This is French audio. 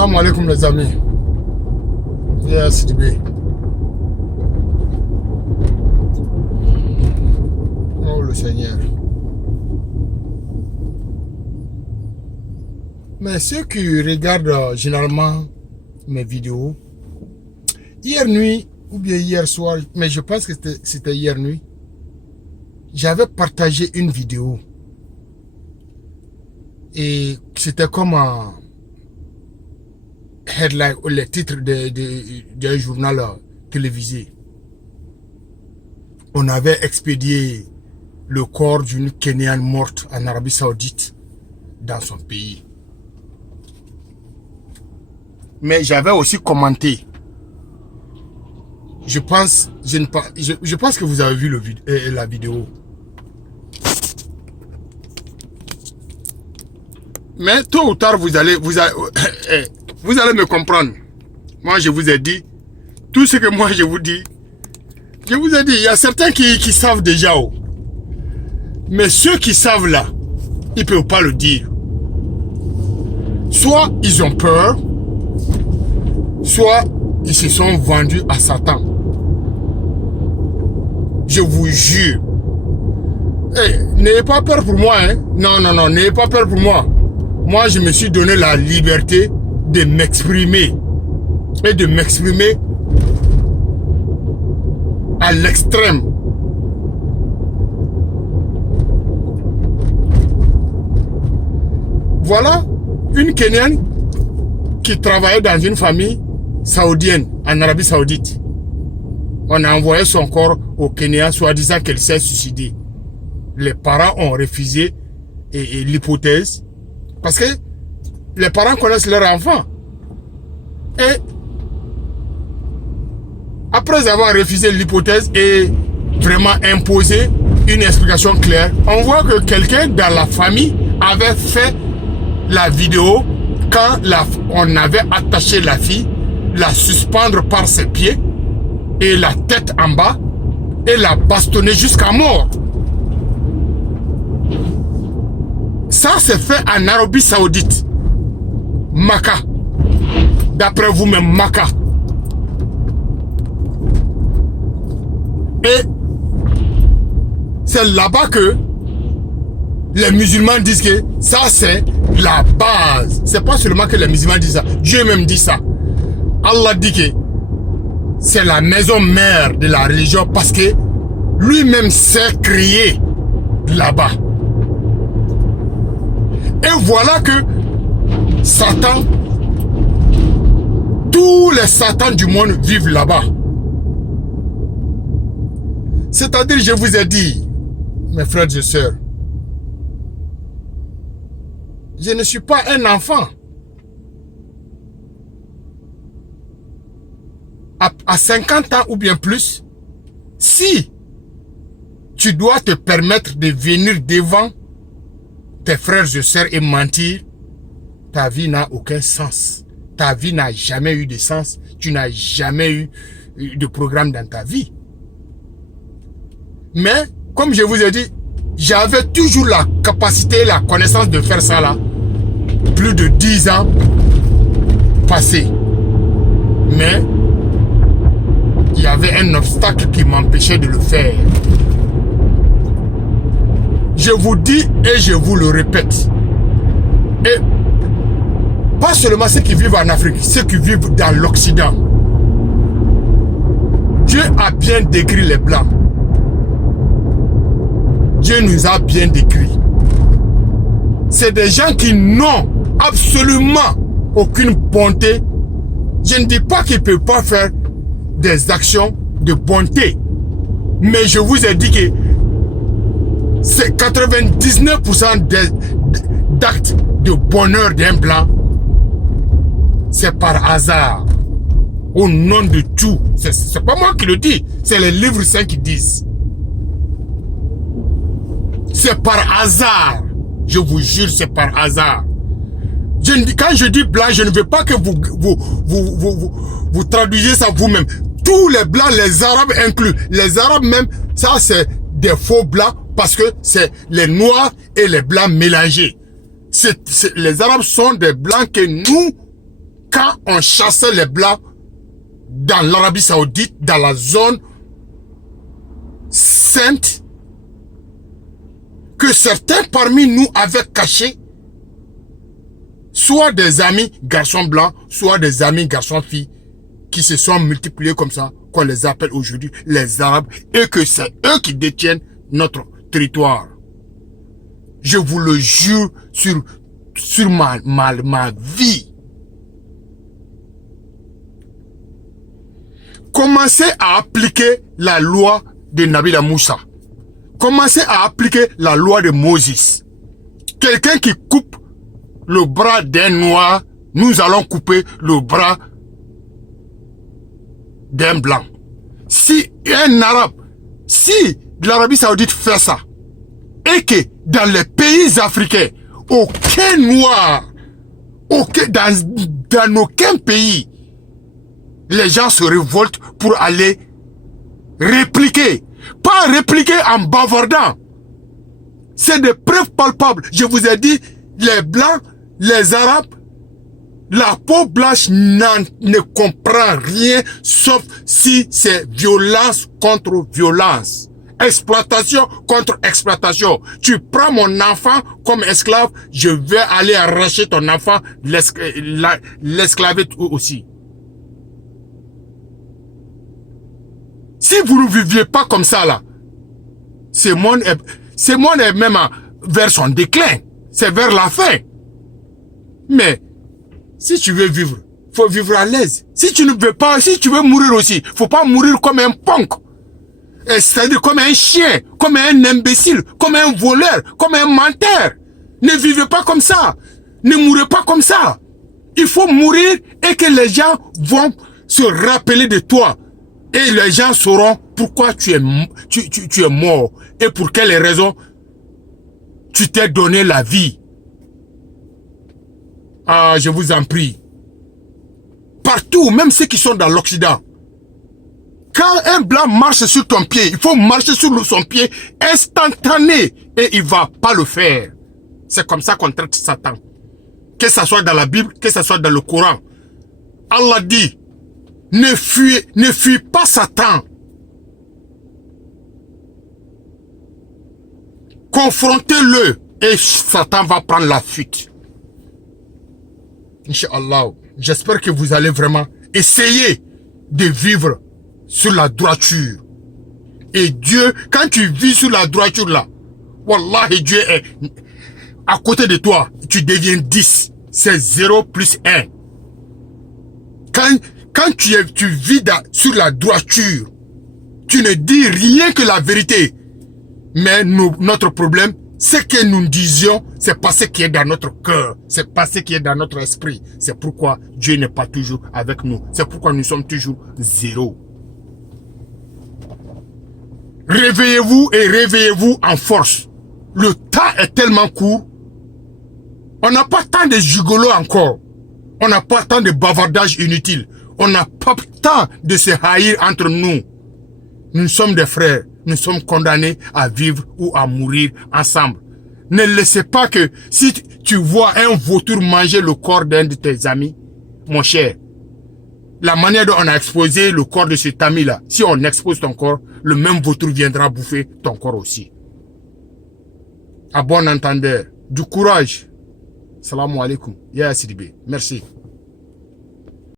Salam alaikum les amis. Yes, Sidibé. Oh le Seigneur. Mais ceux qui regardent généralement mes vidéos, hier nuit ou bien hier soir, mais je pense que c'était hier nuit, j'avais partagé une vidéo. Et c'était comme un headline, le titre d'un journal télévisé. On avait expédié le corps d'une Kenyane morte en Arabie Saoudite dans son pays. Mais j'avais aussi commenté. Je pense que vous avez vu la vidéo. Mais tôt ou tard, vous allez me comprendre. Moi, je vous ai dit, tout ce que moi je vous dis, je vous ai dit, il y a certains qui savent déjà. Mais ceux qui savent là, ils ne peuvent pas le dire. Soit ils ont peur, soit ils se sont vendus à Satan. Je vous jure. N'ayez pas peur pour moi. Hein? Non, n'ayez pas peur pour moi. Moi, je me suis donné la liberté de m'exprimer. Et de m'exprimer à l'extrême. Voilà une Kenyane qui travaillait dans une famille saoudienne, en Arabie Saoudite. On a envoyé son corps au Kenya, soi-disant qu'elle s'est suicidée. Les parents ont refusé l'hypothèse parce que les parents connaissent leur enfant. Et après avoir refusé l'hypothèse et vraiment imposé une explication claire, on voit que quelqu'un dans la famille avait fait la vidéo quand on avait attaché la fille, la suspendre par ses pieds et la tête en bas et la bastonner jusqu'à mort. Ça c'est fait en Arabie Saoudite. Maca. D'après vous-même, Maca. Et c'est là-bas que les musulmans disent que ça c'est la base. C'est pas seulement que les musulmans disent ça. Dieu même dit ça. Allah dit que c'est la maison mère de la religion parce que lui-même s'est créé là-bas. Et voilà que Satan, tous les satans du monde vivent là-bas. C'est-à-dire, je vous ai dit, mes frères et sœurs, je ne suis pas un enfant. À 50 ans ou bien plus, si tu dois te permettre de venir devant tes frères et sœurs et mentir, ta vie n'a aucun sens. Ta vie n'a jamais eu de sens. Tu n'as jamais eu de programme dans ta vie. Mais, comme je vous ai dit, j'avais toujours la capacité et la connaissance de faire ça là. Plus de 10 ans passés. Mais, il y avait un obstacle qui m'empêchait de le faire. Je vous dis et je vous le répète. Et pas seulement ceux qui vivent en Afrique, ceux qui vivent dans l'Occident. Dieu a bien décrit les Blancs. Dieu nous a bien décrit. C'est des gens qui n'ont absolument aucune bonté. Je ne dis pas qu'ils ne peuvent pas faire des actions de bonté. Mais je vous ai dit que c'est 99% d'actes de bonheur d'un blanc. C'est par hasard. Au nom de tout. C'est pas moi qui le dis. C'est les livres saints qui disent. C'est par hasard. Je vous jure, c'est par hasard. Quand je dis blanc, je ne veux pas que vous traduisez ça vous-même. Tous les blancs, les arabes inclus. Les arabes même, ça c'est des faux blancs parce que c'est les noirs et les blancs mélangés. Les arabes sont des blancs que nous, quand on chassait les Blancs dans l'Arabie Saoudite, dans la zone sainte, que certains parmi nous avaient caché, soit des amis garçons blancs, soit des amis garçons filles, qui se sont multipliés comme ça, qu'on les appelle aujourd'hui les Arabes, et que c'est eux qui détiennent notre territoire. Je vous le jure sur ma vie. Commencez à appliquer la loi de Nabila Moussa. Commencez à appliquer la loi de Moïse. Quelqu'un qui coupe le bras d'un noir, nous allons couper le bras d'un blanc. Si un arabe, si l'Arabie Saoudite fait ça, et que dans les pays africains, aucun noir, dans aucun pays, les gens se révoltent pour aller répliquer. Pas répliquer en bavardant. C'est des preuves palpables. Je vous ai dit, les blancs, les arabes, la peau blanche ne comprend rien sauf si c'est violence contre violence. Exploitation contre exploitation. Tu prends mon enfant comme esclave, je vais aller arracher ton enfant, l'esclaver aussi. Si vous ne viviez pas comme ça là, ce monde est même vers son déclin. C'est vers la fin. Mais si tu veux vivre, faut vivre à l'aise. Si tu ne veux pas, si tu veux mourir aussi, faut pas mourir comme un punk. C'est-à-dire comme un chien, comme un imbécile, comme un voleur, comme un menteur. Ne vivez pas comme ça. Ne mourrez pas comme ça. Il faut mourir et que les gens vont se rappeler de toi. Et les gens sauront pourquoi tu es mort et pour quelles raisons tu t'es donné la vie. Ah, je vous en prie. Partout, même ceux qui sont dans l'Occident, quand un blanc marche sur ton pied, il faut marcher sur son pied instantané et il va pas le faire. C'est comme ça qu'on traite Satan. Que ce soit dans la Bible, que ce soit dans le Coran. Allah dit, ne fuis pas Satan. Confrontez-le et Satan va prendre la fuite. Inch'Allah, j'espère que vous allez vraiment essayer de vivre sur la droiture. Et Dieu, quand tu vis sur la droiture là, Wallahi, Dieu est à côté de toi. Tu deviens 10. C'est 0 plus 1. Quand tu vis sur la droiture, tu ne dis rien que la vérité. Mais notre problème, c'est que nous disions, c'est pas ce qui est dans notre cœur, c'est pas ce qui est dans notre esprit. C'est pourquoi Dieu n'est pas toujours avec nous. C'est pourquoi nous sommes toujours 0. Réveillez-vous et réveillez-vous en force. Le temps est tellement court. On n'a pas tant de gigolos encore. On n'a pas tant de bavardage inutile. On n'a pas tant de se haïr entre nous. Nous sommes des frères. Nous sommes condamnés à vivre ou à mourir ensemble. Ne laissez pas que si tu vois un vautour manger le corps d'un de tes amis, mon cher, la manière dont on a exposé le corps de cet ami-là, si on expose ton corps, le même vautour viendra bouffer ton corps aussi. À bon entendeur, du courage. Salam alaikum. Ya Sidibé. Merci.